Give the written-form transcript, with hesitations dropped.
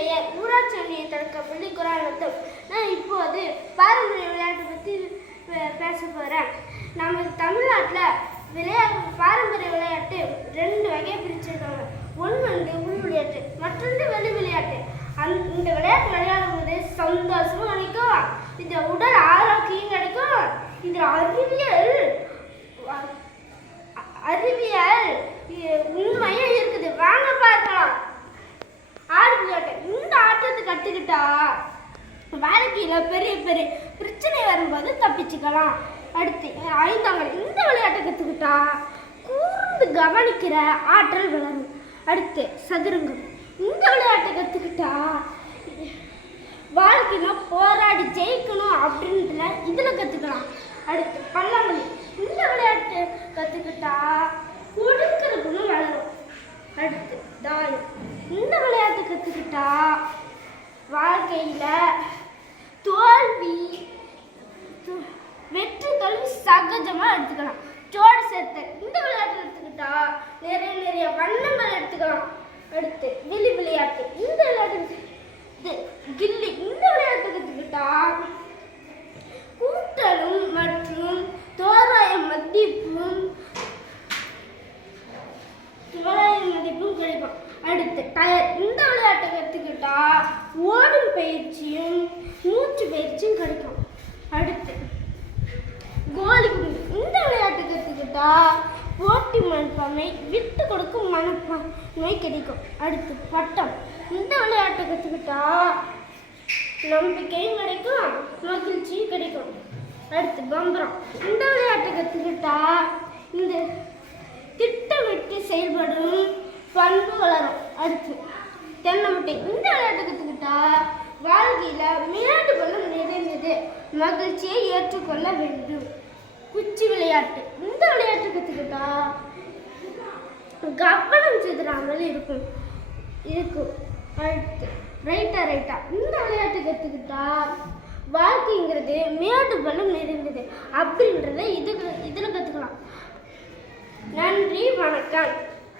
பெயர் ஊராட்சி ஒன்றிய தொடக்கப்பள்ளி குரானத்தம். நான் இப்போது பாரம்பரிய விளையாட்டை பற்றி பேச போகிறேன். நம்ம தமிழ்நாட்டில் பாரம்பரிய விளையாட்டு 2 வகையை பிரிச்சிருக்காங்க. ஒன்று வந்து உள் விளையாட்டு, மற்றொன்று வெளி விளையாட்டு. இந்த விளையாட்டு விளையாடும் போது சந்தோஷமும் கிடைக்கும், இந்த உடல் ஆரோக்கியம் கிடைக்கும், இந்த அறிவியல் உண்மையும் இருக்குது. வாங்க பார்க்கலாம். ஆடு விளையாட்டு. இந்த ஆட்டத்தை கற்றுக்கிட்டா வாழ்க்கையில பெரிய பெரிய பிரச்சனை வரும்போது தப்பிச்சுக்கலாம். அடுத்து 5ஆம் இந்த விளையாட்டை கற்றுக்கிட்டா கூர்ந்து கவனிக்கிற ஆற்றல் வளரும். அடுத்து சதுரங்கம். இந்த விளையாட்டை கற்றுக்கிட்டா வாழ்க்கையில போராடி ஜெயிக்கணும் அப்படின்ற இதில் கற்றுக்கலாம். அடுத்து பல்லாங்குழி. இந்த விளையாட்டு கற்றுக்கிட்டா கொடுக்கிற குணம் வளரும். அடுத்து தாயம். இந்த விளையாட்டு கற்றுக்கிட்டா வாழ்க்கையில தோல்வி வெற்றி தோல்வி சகஜமாக எடுத்துக்கலாம். சோடு சேர்த்த. இந்த விளையாட்டு எடுத்துக்கிட்டா நிறைய வண்ணங்கள் எடுத்துக்கலாம். அடுத்து வெளி விளையாட்டு. இந்த விளையாட்டு கில்லி. இந்த விளையாட்டு கற்றுக்கிட்டா கூட்டலும் மற்றும் தோராய மதிப்பும் கிடைக்கும். அடுத்து டயர். இந்த விளையாட்டை கற்றுக்கிட்டா ஓடும் பயிற்சியும் மூச்சு பயிற்சியும் கிடைக்கும். அடுத்து கோலி குண்டு. இந்த விளையாட்டு கற்றுக்கிட்டா போட்டி மனப்பான்மை, விட்டு கொடுக்கும் மனப்பான்மை கிடைக்கும். அடுத்து பட்டம். இந்த விளையாட்டை கற்றுக்கிட்டா நம்பிக்கையும் கிடைக்கும், மகிழ்ச்சியும் கிடைக்கும். அடுத்து பம்பரம். இந்த விளையாட்டை கற்றுக்கிட்டா இந்த திட்டமிட்டு செயல்படும் பண்பு வளரும். அடுத்து தென்னமுட்டை. இந்த விளையாட்டு கற்றுக்கிட்டா வாழ்க்கையில மேடு பள்ளம் நிறைந்தது, மகிழ்ச்சியை ஏற்றுக்கொள்ள வேண்டும். குச்சி விளையாட்டு. இந்த விளையாட்டு கற்றுக்கிட்டா கவனம் சிதறாமல் இருக்கும். அடுத்து ரைட்டா. இந்த விளையாட்டு கற்றுக்கிட்டா வாழ்க்கைங்கிறது மேடு பள்ளம் நிறைந்தது அப்படின்றத இதில் கற்றுக்கலாம். நன்றி, வணக்கம்.